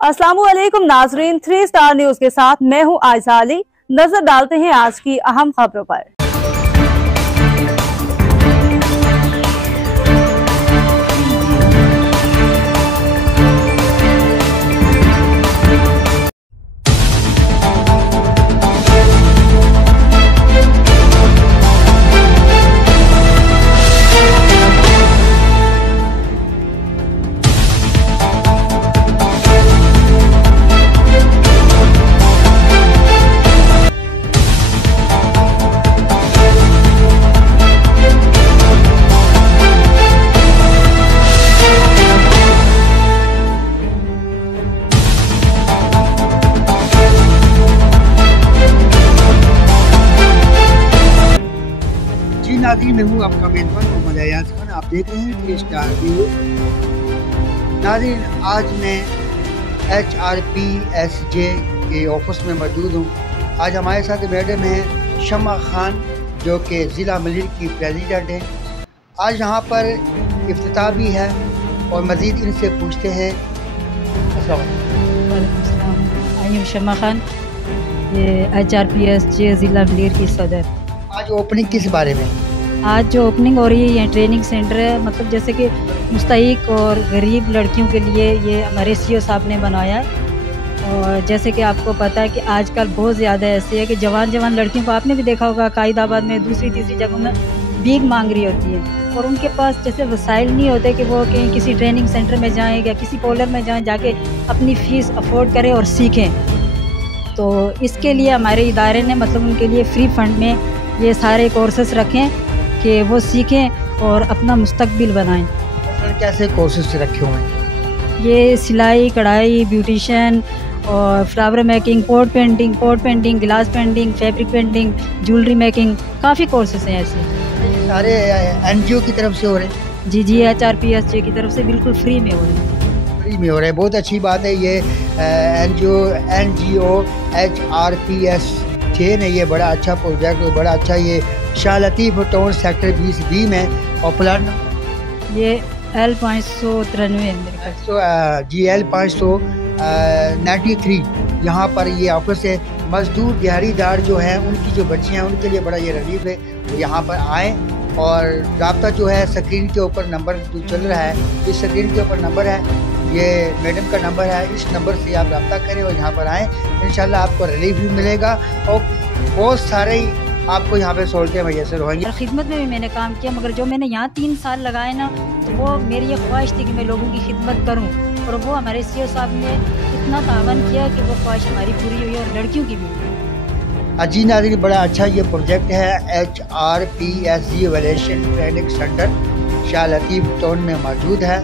अस्सलामुअलैकुम नाजरीन, 3 star news के साथ मैं हूं आयशा अली। नजर डालते हैं आज की अहम खबरों पर। नाज़रीन, मैं हूँ आपका मेज़बान मोहम्मद अयाज खान। आप देख रहे हैं 3 स्टार न्यूज़। नाज़रीन, आज मैं HRPSJ के ऑफिस में मौजूद हूँ। आज हमारे साथ मैडम हैं शम्मा खान, जो कि ज़िला मलिर की प्रेसिडेंट हैं। आज यहाँ पर इफ्तिताह भी है और मज़ीद इनसे पूछते हैं। I am Shamma Khan, HRPSJ ज़िला मलिर की सदर। आज ओपनिंग किस बारे में? आज जो ओपनिंग हो रही है ये ट्रेनिंग सेंटर है, मतलब जैसे कि मुस्तहिक और गरीब लड़कियों के लिए ये हमारे CO साहब ने बनाया है। और जैसे कि आपको पता है कि आजकल बहुत ज़्यादा ऐसे है कि जवान लड़कियों को आपने भी देखा होगा, कायदाबाद में दूसरी तीसरी जगहों में भीख मांग रही होती है और उनके पास जैसे वसाइल नहीं होते कि वो कहीं किसी ट्रेनिंग सेंटर में जाएँ या किसी कॉलेज में जाएँ, जाके अपनी फ़ीस अफोर्ड करें और सीखें। तो इसके लिए हमारे इदारे ने मतलब उनके लिए फ्री फंड में ये सारे कोर्सेस रखें कि वो सीखें और अपना मुस्तकबिल बनाएं। कैसे कोर्सेस रखे हुए हैं? ये सिलाई, कढ़ाई, ब्यूटिशियन और फ्लावर मेकिंग, पॉट पेंटिंग, गिलास painting, fabric painting, jewellery making, काफ़ी कोर्सेस हैं ऐसे। सारे NGO की तरफ से हो रहे हैं? जी, HRPSJ की तरफ से बिल्कुल फ्री में हो रहे हैं। फ्री में हो रहे हैं, बहुत अच्छी बात है। ये NGO HRPSJ ने ये बड़ा अच्छा प्रोजेक्ट, बड़ा अच्छा ये Shah Latif town sector 20B में और प्लान ये L593 L593 यहाँ पर ये ऑफिस है। मजदूर दिहाड़ीदार जो हैं उनकी जो बच्चियाँ हैं उनके लिए बड़ा ये रिलीफ है। तो यहाँ पर आएँ और राब्ता जो है स्क्रीन के ऊपर नंबर जो चल रहा है, इस स्क्रीन के ऊपर नंबर है, ये मैडम का नंबर है। इस नंबर से आप रब्ता करें और यहाँ पर आएँ, इंशाल्लाह आपको रिलीफ भी मिलेगा और बहुत सारे आपको यहाँ पे सहूलतें मैसर होंगी। खिदमत में भी मैंने काम किया, मगर जो मैंने यहाँ 3 साल लगाए ना, तो वो मेरी ये ख्वाहिश थी कि मैं लोगों की खिदमत करूँ और वो हमारे CO साहब ने इतना तावन किया कि वो ख्वाहिश हमारी पूरी हुई और लड़कियों की भी हुई। जी नाज़रीन, बड़ा अच्छा ये प्रोजेक्ट है। HRPSJ valuation training centre Shah Latif town में मौजूद है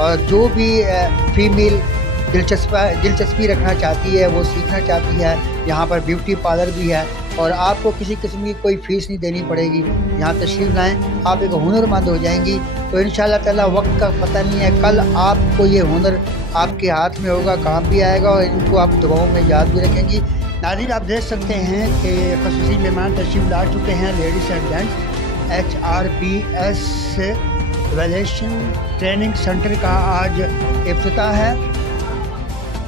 और जो भी फीमेल दिलचस्पी रखना चाहती है, वो सीखना चाहती है, यहाँ पर ब्यूटी पार्लर भी है और आपको किसी किस्म की कोई फ़ीस नहीं देनी पड़ेगी। यहाँ तशरीफ़ लाएँ, आप एक हुनरमंद हो जाएंगी। तो इंशाअल्लाह ताला वक्त का पता नहीं है, कल आपको ये हुनर आपके हाथ में होगा, काम भी आएगा और इनको आप दुआओं में याद भी रखेंगी। नाज़रीन, आप देख सकते हैं कि ख़ुसूसी मेहमान तशरीफ़ ला चुके हैं, ladies and gents. HRPS valuation training centre का आज इफ्तिताह है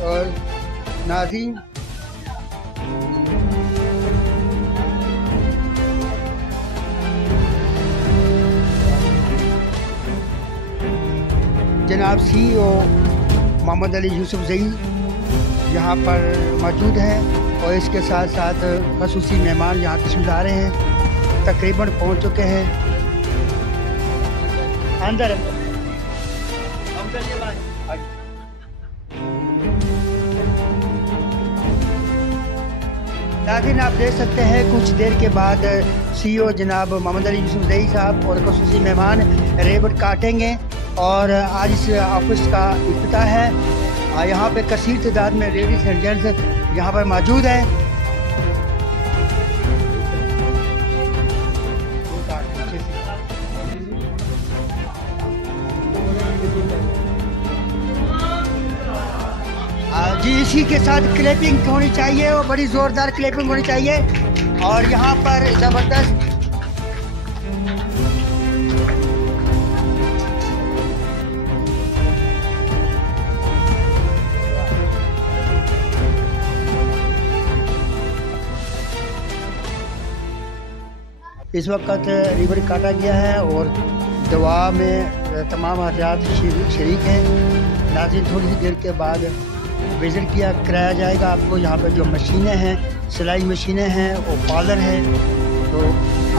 और नाज़रीन जनाब CEO मोहम्मद अली यूसुफजई यहाँ पर मौजूद हैं और इसके साथ साथ ख़ुसूसी मेहमान यहाँ तशरीफ़ ला रहे हैं, तकरीबन पहुँच चुके हैं अंदर। लेकिन आप देख सकते हैं कुछ देर के बाद CEO जनाब मोहम्मद अली यूसुफजई साहब और ख़ुसूसी मेहमान रेबट काटेंगे और आज इस ऑफिस का इफ्तिताह है। यहाँ पे कसीर तादाद में लेडीज़ एंड जेंट्स यहाँ पर मौजूद हैं। जी, इसी के साथ क्लैपिंग होनी चाहिए और बड़ी ज़ोरदार क्लैपिंग होनी चाहिए और यहाँ पर ज़बरदस्त इस वक्त रिवर काटा गया है और दवा में तमाम हजरात शरीक हैं। नाज़रीन, थोड़ी सी देर के बाद विज़िट कराया जाएगा आपको। यहाँ पर जो मशीनें हैं, सिलाई मशीनें हैं और पार्लर है। तो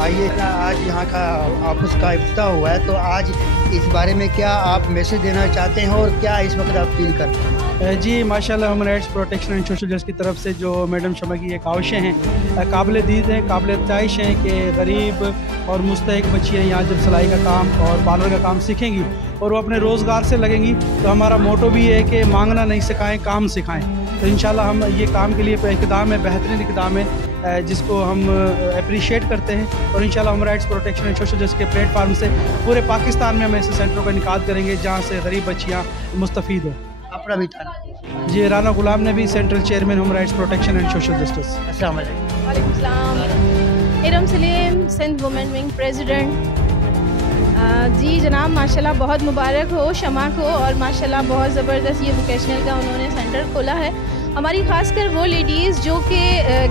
आइए, आज यहाँ का ऑफिस का इफ्तिताह हुआ है, तो आज इस बारे में क्या आप मैसेज देना चाहते हैं और क्या इस वक्त आप फील करते हैं? जी माशाल्लाह, human rights protection and social justice की तरफ से जो मैडम शमा की ये काविशें हैं काबिल दीद हैं, काबिल ताइश हैं कि गरीब और मुस्तहिक बच्चियाँ यहाँ जब सिलाई का काम और पार्लर का काम सीखेंगी और वो अपने रोज़गार से लगेंगी, तो हमारा मोटो भी है कि मांगना नहीं सिखाएं, काम सिखाएं। तो इंशाल्लाह हम ये काम के लिए इक़दाम है, बेहतरीन इक़दाम है जिसको हम अप्रिशिएट करते हैं। और इंशाल्लाह human rights protection and social justice के प्लेटफार्म से पूरे पाकिस्तान में हम ऐसे सेंटरों का इनेकाद करेंगे जहाँ से गरीब बच्चियाँ मुस्तफ़ीद हो। अपना भी था जी, राना गुलाम ने भी central chairman human rights protection and social justice. अस्सलाम वालेकुम। वालेकुम सलाम। Iram Saleem, Sindh women wing president. जी जनाब, माशाल्लाह बहुत मुबारक हो शमा को, और माशाल्लाह बहुत ज़बरदस्त ये वोकेशनल का उन्होंने सेंटर खोला है। हमारी ख़ासकर वो लेडीज़ जो कि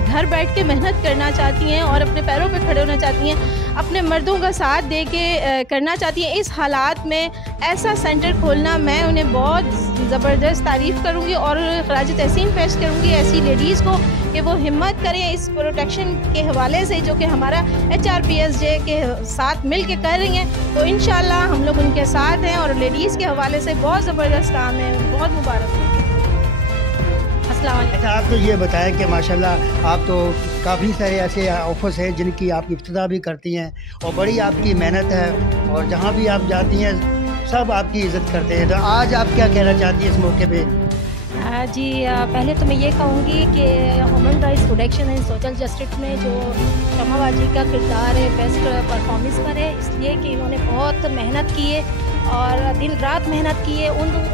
घर बैठ के मेहनत करना चाहती हैं और अपने पैरों पे खड़े होना चाहती हैं, अपने मर्दों का साथ दे के करना चाहती हैं, इस हालात में ऐसा सेंटर खोलना मैं उन्हें बहुत ज़बरदस्त तारीफ़ करूँगी और ख़राज तहसीन पेश करूँगी ऐसी लेडीज़ को कि वो हिम्मत करें इस प्रोटेक्शन के हवाले से, जो कि हमारा HRPSJ के साथ मिल के कर रही हैं। तो इंशाल्लाह हम लोग उनके साथ हैं और लेडीज़ के हवाले से बहुत ज़बरदस्त काम है, बहुत मुबारक। अच्छा, आप तो ये बताएं कि माशाल्लाह आप तो काफ़ी सारे ऐसे ऑफिस हैं जिनकी आप इफ्तिताह भी करती हैं और बड़ी आपकी मेहनत है और जहाँ भी आप जाती हैं सब आपकी इज़्ज़त करते हैं। तो आज आप क्या कहना चाहती हैं इस मौके पे? जी पहले तो मैं ये कहूँगी कि human rights protection and social justice में जो शमा बाजी का किरदार है बेस्ट परफॉर्मेंस पर है, इसलिए कि इन्होंने बहुत मेहनत की है और दिन रात मेहनत की है।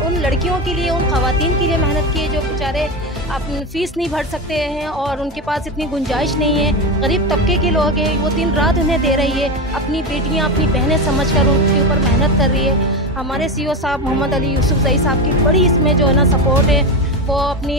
उन लड़कियों के लिए, उन ख़वातीन के लिए मेहनत की है जो बेचारे अपनी फ़ीस नहीं भर सकते हैं और उनके पास इतनी गुंजाइश नहीं है। गरीब तबके के लोग हैं, वो दिन रात उन्हें दे रही है, अपनी बेटियां, अपनी बहनें समझकर उनके ऊपर मेहनत कर रही है। हमारे CO साहब मोहम्मद अली यूसुफ ज़ई साहब की बड़ी इसमें जो है ना सपोर्ट है, वो अपनी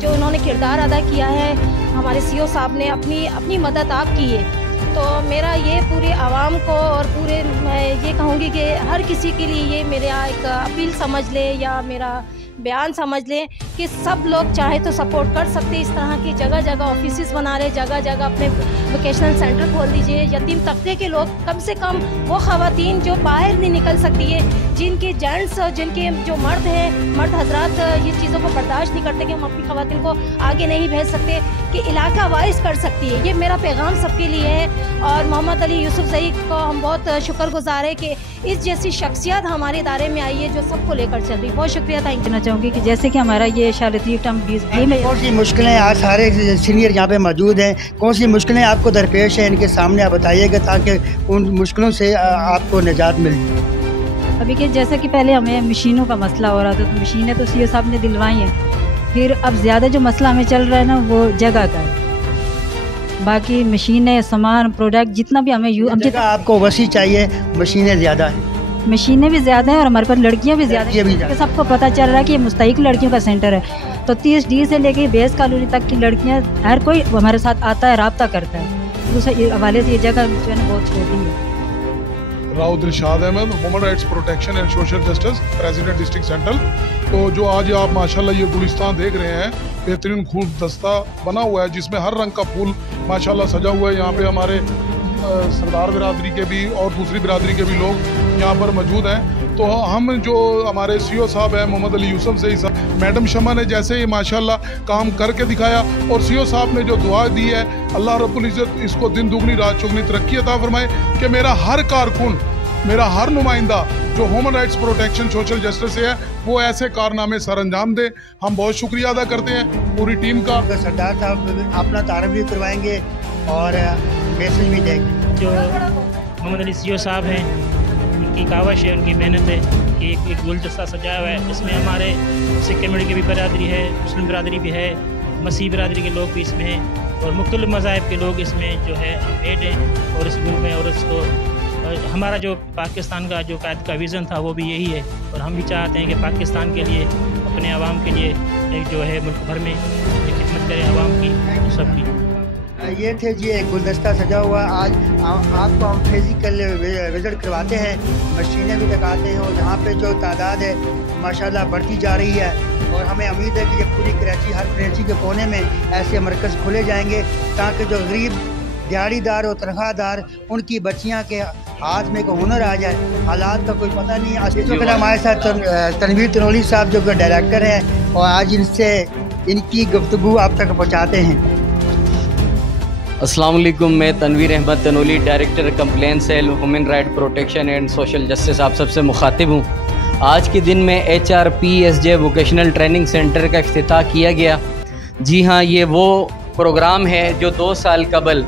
जो उन्होंने किरदार अदा किया है, हमारे CO साहब ने अपनी मदद आप की है। तो मेरा ये पूरे आवाम को और पूरे मैं ये कहूँगी कि हर किसी के लिए ये मेरा एक अपील समझ ले या मेरा बयान समझ लें कि सब लोग चाहे तो सपोर्ट कर सकते हैं। इस तरह की जगह जगह ऑफिस बना रहे, जगह जगह अपने वोकेशनल सेंटर खोल दीजिए। यतीम तबके के लोग, कम से कम वो ख़वातीन जो बाहर नहीं निकल सकती है, जिनके जेंट्स, जिनके जो मर्द हैं, मर्द हजरात ये चीज़ों को बर्दाश्त नहीं करते कि हम अपनी ख़वातीन को आगे नहीं भेज सकते, कि इलाका वाइज कर सकती है। ये मेरा पैगाम सबके लिए है और मोहम्मद अली यूसुफ ज़ई को हम बहुत शुक्रगुजार है कि इस जैसी शख्सियत हमारे इदारे में आई है जो सबको लेकर चल रही। बहुत शुक्रिया। Thank you. चाहूँगी कि जैसे कि हमारा ये शालती टर्म 20 में कौन सी मुश्किलें आज सारे सीनियर यहाँ पे मौजूद हैं, कौन सी मुश्किलें आपको दरपेश हैं, इनके सामने आप बताइएगा ताकि उन मुश्किलों से आपको निजात मिल जाए। अभी के जैसे कि पहले हमें मशीनों का मसला हो रहा था, तो मशीनें तो CO साहब ने दिलवाई हैं। फिर अब ज़्यादा जो मसला हमें चल रहा है ना, वो जगह का है। बाकी मशीनें, सामान, प्रोडक्ट जितना भी हमें जगह आपको वसी चाहिए, मशीनें ज़्यादा हैं, मशीनें भी ज़्यादा हैं और हमारे पास लड़कियां भी ज़्यादा हैं। सबको पता चल रहा है कि ये मुस्तहिक लड़कियों का सेंटर है। तो 30D से लेके बेस कॉलोनी तक की लड़कियां, हर कोई हमारे साथ आता है, रब्ता करता है। दूसरे हवाले से ये जगह जो है बहुत छोटी है। Rao Dilshad Ahmad, human rights protection and social justice, president district central. तो जो आज आप माशाल्लाह ये गुलिस्तान देख रहे हैं, बेहतरीन खूब दस्ता बना हुआ है जिसमें हर रंग का फूल माशाल्लाह सजा हुआ है। यहाँ पे हमारे सरदार बिरादरी के भी और दूसरी बिरादरी के भी लोग यहाँ पर मौजूद हैं। तो हम जो हमारे CO साहब हैं मोहम्मद अली यूसुफ ज़ई साहब, मैडम शमा ने जैसे ही माशाल्लाह काम करके दिखाया और CO साहब ने जो दुआ दी है, अल्लाह रब्बुल इज़्ज़त इसको दिन दुगनी रात चौगनी तरक्की अता फरमाए कि मेरा हर कारकुन, मेरा हर नुमाइंदा जो human rights protection social justice से है वो ऐसे कारनामे सर अंजाम दे। हम बहुत शुक्रिया अदा करते हैं पूरी टीम का। सरदार साहब अपना तारफ़ भी करवाएंगे और मैसेज भी देंगे। जो मोहम्मद अली CO साहब हैं, उनकी कावश है, उनकी मेहनत है कि एक गुलदस्ता सजाया हुआ है। इसमें हमारे सिख कम्युनिटी की भी बिरादरी है, मुस्लिम बिरादरी भी है, मसीह बिरादरी के लोग भी इसमें हैं और मुख्तलिफ मज़ाहिब के लोग इसमें जो है एड हैं और इस ग्रुप में। और इसको हमारा जो पाकिस्तान का जो कायद का विज़न था वो भी यही है और हम भी चाहते हैं कि पाकिस्तान के लिए, अपने आवाम के लिए एक जो है मुल्क भर में खिदमत करें आवाम की, सबकी। ये थे जी एक गुलदस्ता सजा हुआ। आज आपको हम फिजिकल विजिट करवाते हैं, मशीनें भी लगाते हैं और यहाँ पे जो तादाद है माशाल्लाह बढ़ती जा रही है और हमें उम्मीद है कि ये पूरी कराची, हर कराची के कोने में ऐसे मरकज़ खोले जाएंगे ताकि जो गरीब दिहाड़ीदार और तनख्वाहदार उनकी बच्चियाँ के हाथ में को हुनर आ जाए। हालात का कोई पता नहीं। इस वक्त हमारे साथ तनवीर तनोली साहब जो डायरेक्टर हैं और आज इनसे इनकी गुफ्तगू आप तक पहुँचाते हैं। अस्सलाम वालेकुम, मैं Tanveer Ahmad Tanoli, director complaint cell human right protection and social justice आप सबसे मुखातिब हूँ। आज के दिन में HRPSJ वोकेशनल ट्रेनिंग सेंटर का इफ्तिताह किया गया। जी हाँ, ये वो प्रोग्राम है जो 2 साल कबल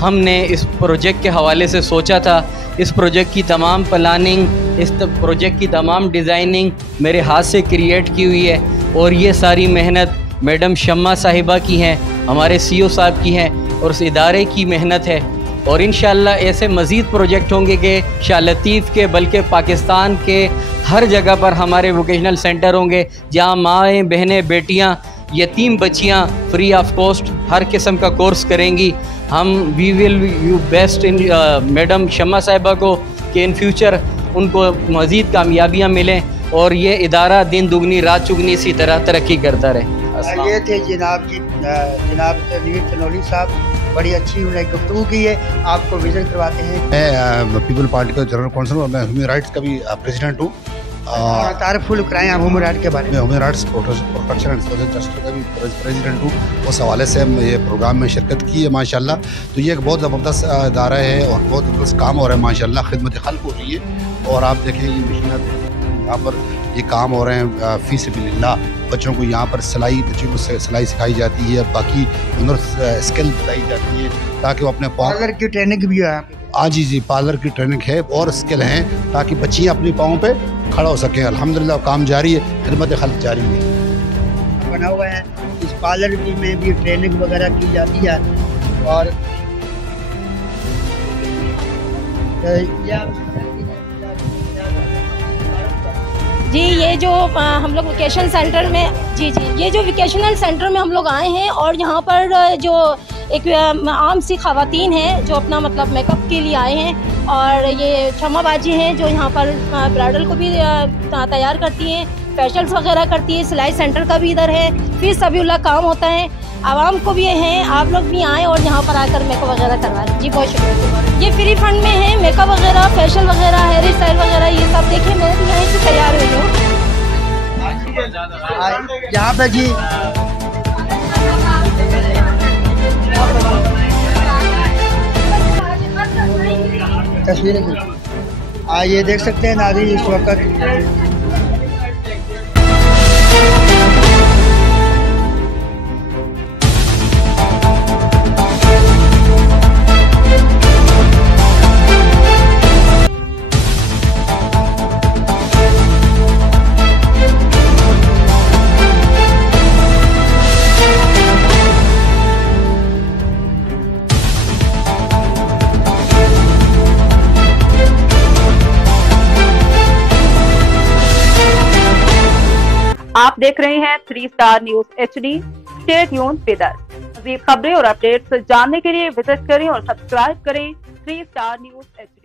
हमने इस प्रोजेक्ट के हवाले से सोचा था। इस प्रोजेक्ट की तमाम प्लानिंग, इस प्रोजेक्ट की तमाम डिज़ाइनिंग मेरे हाथ से क्रिएट की हुई है और ये सारी मेहनत मैडम शम्मा साहिबा की हैं, हमारे CEO साहब की हैं और उस इदारे की मेहनत है। और इंशाअल्लाह ऐसे मज़ीद प्रोजेक्ट होंगे कि शाह लतीफ़ के बल्कि पाकिस्तान के हर जगह पर हमारे वोकेशनल सेंटर होंगे जहाँ माएँ, बहनें, बेटियाँ, यतीम बच्चियाँ फ्री ऑफ कॉस्ट हर किस्म का कोर्स करेंगी। हम we will you best in madam Shamma साहिबा को कि इन फ्यूचर उनको मज़ीद कामयाबियाँ मिलें और ये इदारा दिन दुगनी रात चुगनी इसी तरह तरक्की करता रहे। ये थे जनाब तनवीर तनोली साहब, बड़ी अच्छी उन्होंने गुफ्तगू की है। आपको विजिट करवाते हैं। मैं पीपल पार्टी का जनरल काउंसिलर और मैं ह्यूमन राइट्स का भी प्रेसिडेंट हूँ। तारफुल कराएं आप ह्यूमन राइट के बारे में। Human rights protection and social justice का भी प्रेसिडेंट हूँ। उस हवाले से हम ये प्रोग्राम में शिरकत की है माशाल्लाह। तो ये एक बहुत ज़बरदस्त इदारा है और बहुत ज़बरदस्त काम हो रहा है माशाल्लाह। खिदमत खल्क हो रही है और आप देखें ये मशीन यहाँ पर ये काम हो रहे हैं फ़ी सबिलिल्लाह। बच्चों को यहाँ पर बच्चों को सिलाई सिखाई जाती है, बाकी हुनर स्किल बताई जाती है ताकि वो अपने पार्लर की ट्रेनिंग भी है। हाँ जी, पार्लर की ट्रेनिंग है और स्किल हैं ताकि बच्चियाँ अपने पाँव पे खड़ा हो सकें। अल्हम्दुलिल्लाह काम जारी है, खिदमत खल्क जारी है। बना हुआ है इस पार्लर में भी ट्रेनिंग वगैरह की जाती है और जी ये जो हम लोग वोकेशन सेंटर में ये जो वोकेशनल सेंटर में हम लोग आए हैं और यहाँ पर जो एक आम सी ख़वातीन हैं जो अपना मतलब मेकअप के लिए आए हैं और ये शम्मा बाजी हैं जो यहाँ पर ब्राइडल को भी तैयार करती हैं, फेशियल्स वगैरह करती है। सिलाई सेंटर का भी इधर है, फिर सभी काम होता है। आवाम को भी हैं, आप लोग भी आएँ और यहाँ पर आकर मेकअप वगैरह करवाएं। जी बहुत शुक्रिया। ये फ्री फंड में है, मेकअप वगैरह, फेशियल वगैरह, हेयर स्टाइल वगैरह, ये सब देखिए मैं भी यहीं से तैयार हुई हूँ। यहाँ पे जी तस्वीरें ये देख सकते हैं नाज़रीन इस वक्त आप देख रहे हैं 3 star news HD। Stay tuned with us. मज़ीद खबरें और अपडेट्स जानने के लिए विजिट करें और सब्सक्राइब करें 3 स्टार न्यूज HD।